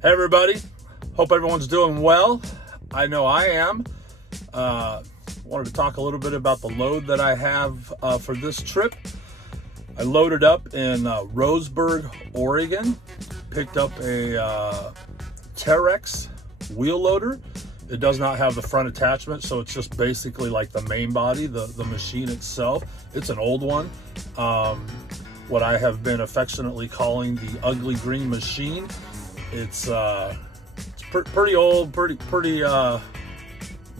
Hey everybody, hope everyone's doing well. I know I am. Wanted to talk a little bit about the load that I have for this trip. I loaded up in Roseburg, Oregon. Picked up a Terex wheel loader. It does not have the front attachment, so it's just basically like the main body, the machine itself. It's an old one. What I have been affectionately calling the ugly green machine. It's pretty old, pretty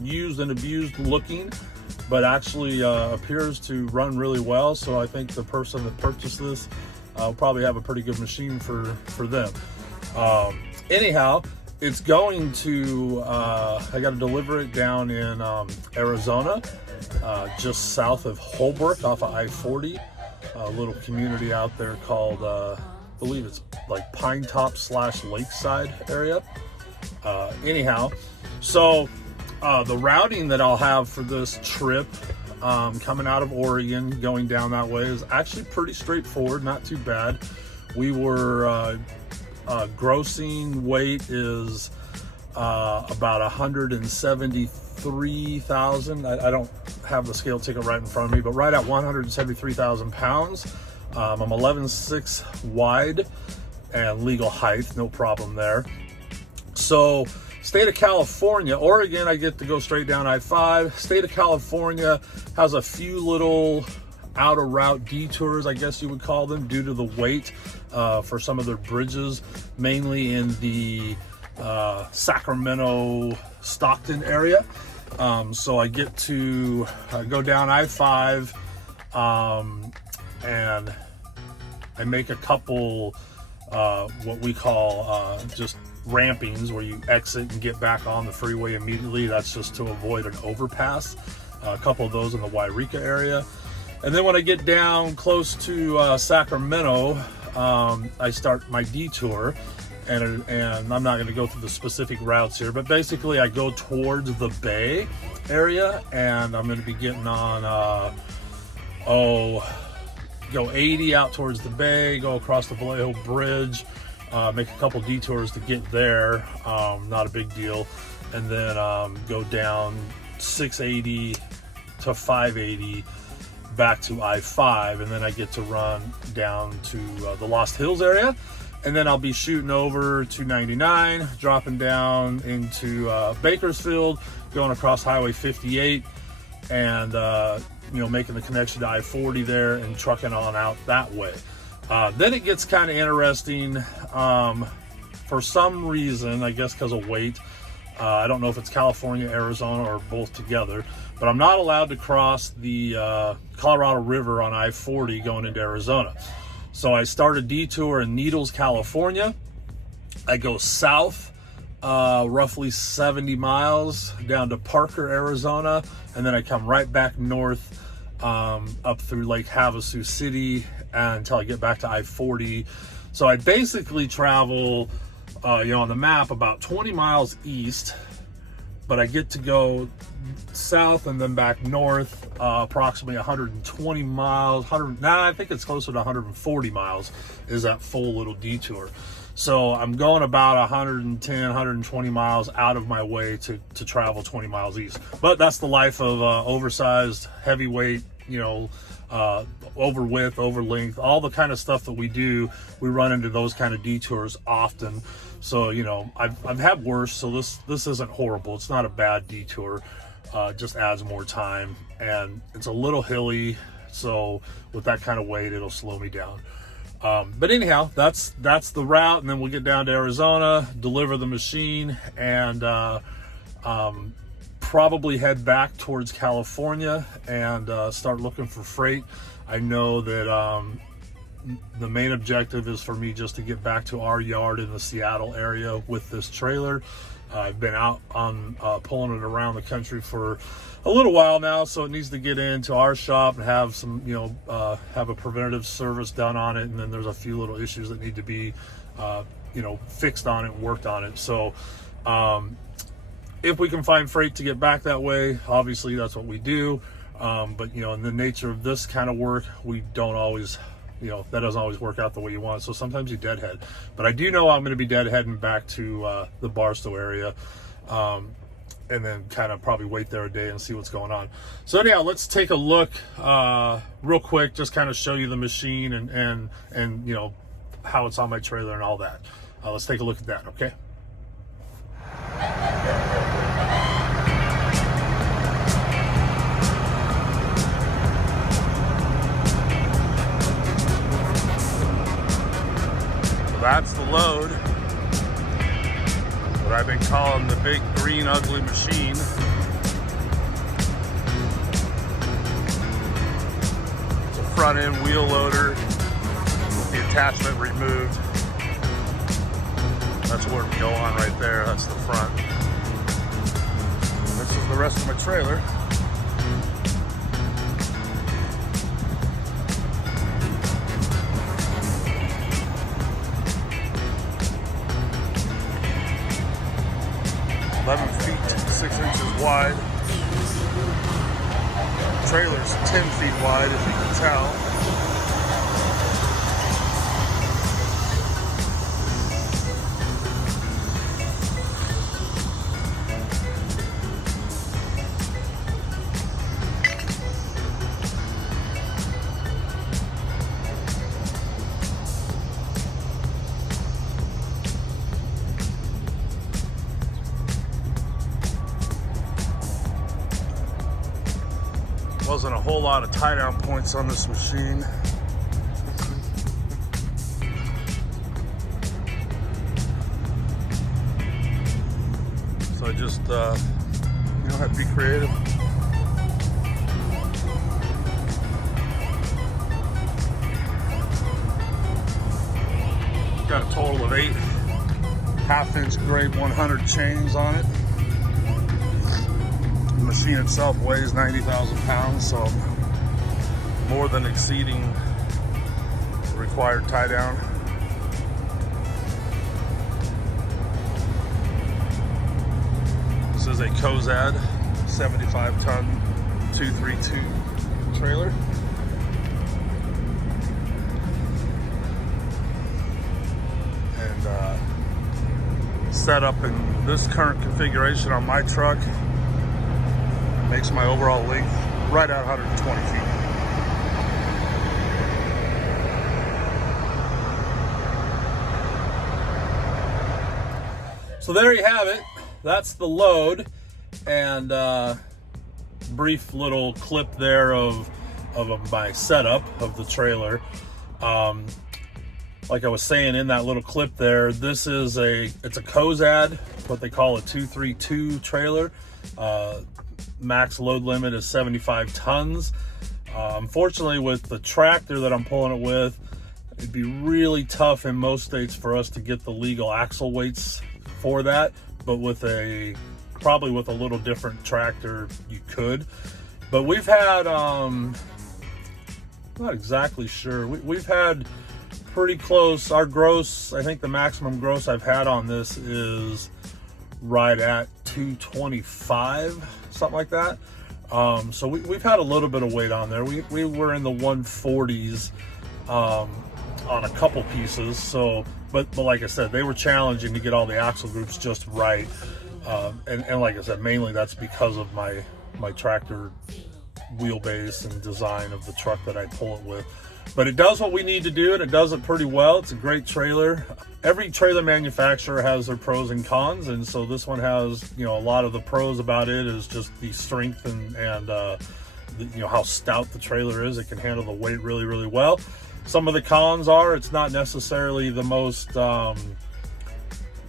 used and abused looking, but actually appears to run really well. So I think the person that purchased this will probably have a pretty good machine for them. Anyhow, it's going to, I got to deliver it down in Arizona, just south of Holbrook off of I-40, a little community out there called, I believe it's like Pine Top / Lakeside area. Anyhow, so the routing that I'll have for this trip coming out of Oregon, going down that way, is actually pretty straightforward, not too bad. We were grossing weight is about 173,000. I don't have the scale ticket right in front of me, but right at 173,000 pounds. I'm 11.6 wide and legal height, no problem there. So state of California, Oregon, I get to go straight down I-5. State of California has a few little out of route detours, I guess you would call them, due to the weight for some of their bridges, mainly in the Sacramento, Stockton area. So I get to go down I-5 and I make a couple what we call just rampings, where you exit and get back on the freeway immediately. That's just to avoid an overpass. A couple of those in the Wairika area. And then when I get down close to Sacramento, I start my detour, and I'm not going to go through the specific routes here, but basically I go towards the Bay area, and I'm going to be getting on, go 80 out towards the Bay, go across the Vallejo Bridge, make a couple detours to get there, not a big deal, and then go down 680 to 580 back to I-5, and then I get to run down to the Lost Hills area, and then I'll be shooting over 299, dropping down into Bakersfield, going across Highway 58, and making the connection to I-40 there and trucking on out that way. Then it gets kind of interesting. For some reason, I guess because of weight, I don't know if it's California, Arizona, or both together, but I'm not allowed to cross the Colorado River on I-40 going into Arizona. So I start a detour in Needles, California. I go south roughly 70 miles down to Parker, Arizona, and then I come right back north up through Lake Havasu City until I get back to I-40. So I basically travel, on the map, about 20 miles east, but I get to go south and then back north, approximately 120 miles, I think it's closer to 140 miles is that full little detour. So I'm going about 110, 120 miles out of my way to travel 20 miles east. But that's the life of oversized, heavyweight, over width, over length, all the kind of stuff that we do. We run into those kind of detours often. So, I've had worse, so this isn't horrible. It's not a bad detour. Just adds more time, and it's a little hilly. So with that kind of weight, it'll slow me down. But anyhow, that's the route, and then we'll get down to Arizona, deliver the machine, and probably head back towards California and start looking for freight. I know that the main objective is for me just to get back to our yard in the Seattle area with this trailer. I've been out on pulling it around the country for a little while now, so it needs to get into our shop and have some, have a preventative service done on it, and then there's a few little issues that need to be, fixed on it, worked on it. So if we can find freight to get back that way, obviously that's what we do. But in the nature of this kind of work, we don't always that doesn't always work out the way you want. So sometimes you deadhead. But I do know I'm going to be deadheading back to the Barstow area. And then kind of probably wait there a day and see what's going on. So anyhow, let's take a look real quick, just kind of show you the machine and how it's on my trailer and all that. Let's take a look at that, okay? So that's the load. What I've been calling the big green ugly machine. It's a front end wheel loader with the attachment removed. That's where we go on right there. That's the front. This is the rest of my trailer. feet 6 inches wide. Trailer's 10 feet wide, as you can tell. Wasn't a whole lot of tie down points on this machine. So I just, had to be creative. Got a total of 8 half-inch grade 100 chains on it. The machine itself weighs 90,000 pounds, so more than exceeding the required tie down. This is a Cozad 75-ton 232 trailer. And set up in this current configuration on my truck makes my overall length right at 120 feet. So there you have it. That's the load, and brief little clip there of my setup of the trailer. Like I was saying in that little clip there, this is it's a Cozad, what they call a 232 trailer. Max load limit is 75 tons. Unfortunately, with the tractor that I'm pulling it with, it'd be really tough in most states for us to get the legal axle weights for that. But probably with a little different tractor, you could. But we've had, not exactly sure. We've had pretty close. Our gross, I think the maximum gross I've had on this is right at 225, something like that. So we've had a little bit of weight on there. We were in the 140s on a couple pieces. So, but like I said, they were challenging to get all the axle groups just right. And like I said, mainly that's because of my tractor wheelbase and design of the truck that I pull it with. But it does what we need to do, and it does it pretty well. It's a great trailer. Every trailer manufacturer has their pros and cons, and so this one has, a lot of the pros about it is just the strength and how stout the trailer is. It can handle the weight really, really well. Some of the cons are it's not necessarily the most I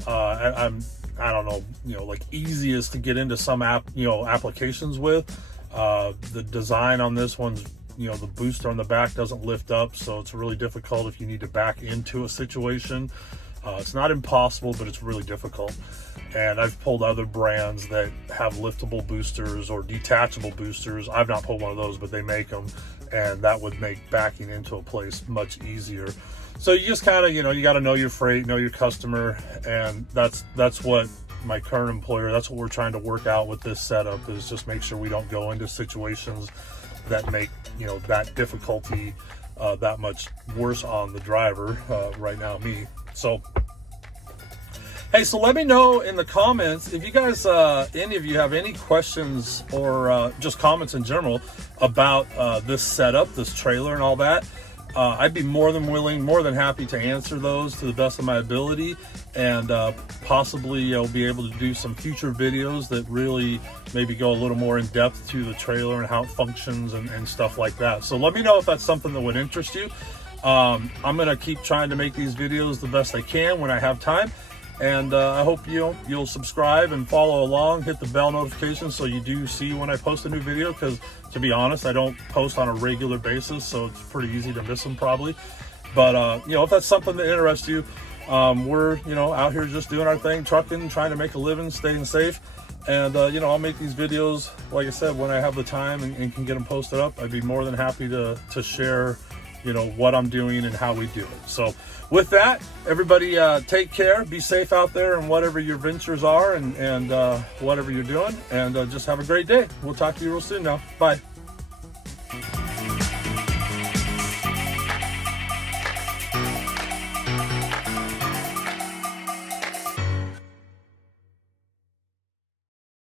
don't know, like easiest to get into some applications with. The design on this one's, the booster on the back doesn't lift up, so it's really difficult if you need to back into a situation. It's not impossible, but it's really difficult. And I've pulled other brands that have liftable boosters or detachable boosters. I've not pulled one of those, but they make them, and that would make backing into a place much easier. So you just kind of, you got to know your freight, know your customer, and that's what my current employer, that's what we're trying to work out with this setup, is just make sure we don't go into situations that make, that difficulty that much worse on the driver right now, me. So hey, so let me know in the comments if you guys, any of you have any questions or just comments in general about this setup, this trailer and all that. I'd be more than willing, more than happy to answer those to the best of my ability, and possibly I'll be able to do some future videos that really maybe go a little more in depth to the trailer and how it functions and stuff like that. So let me know if that's something that would interest you. I'm gonna keep trying to make these videos the best I can when I have time. And I hope you'll subscribe and follow along, hit the bell notification so you do see when I post a new video, because to be honest, I don't post on a regular basis, so it's pretty easy to miss them probably. But if that's something that interests you, we're out here just doing our thing, trucking, trying to make a living, staying safe. And I'll make these videos, like I said, when I have the time and can get them posted up. I'd be more than happy to share what I'm doing and how we do it. So with that, everybody take care, be safe out there and whatever your ventures are and whatever you're doing, and just have a great day. We'll talk to you real soon now. Bye.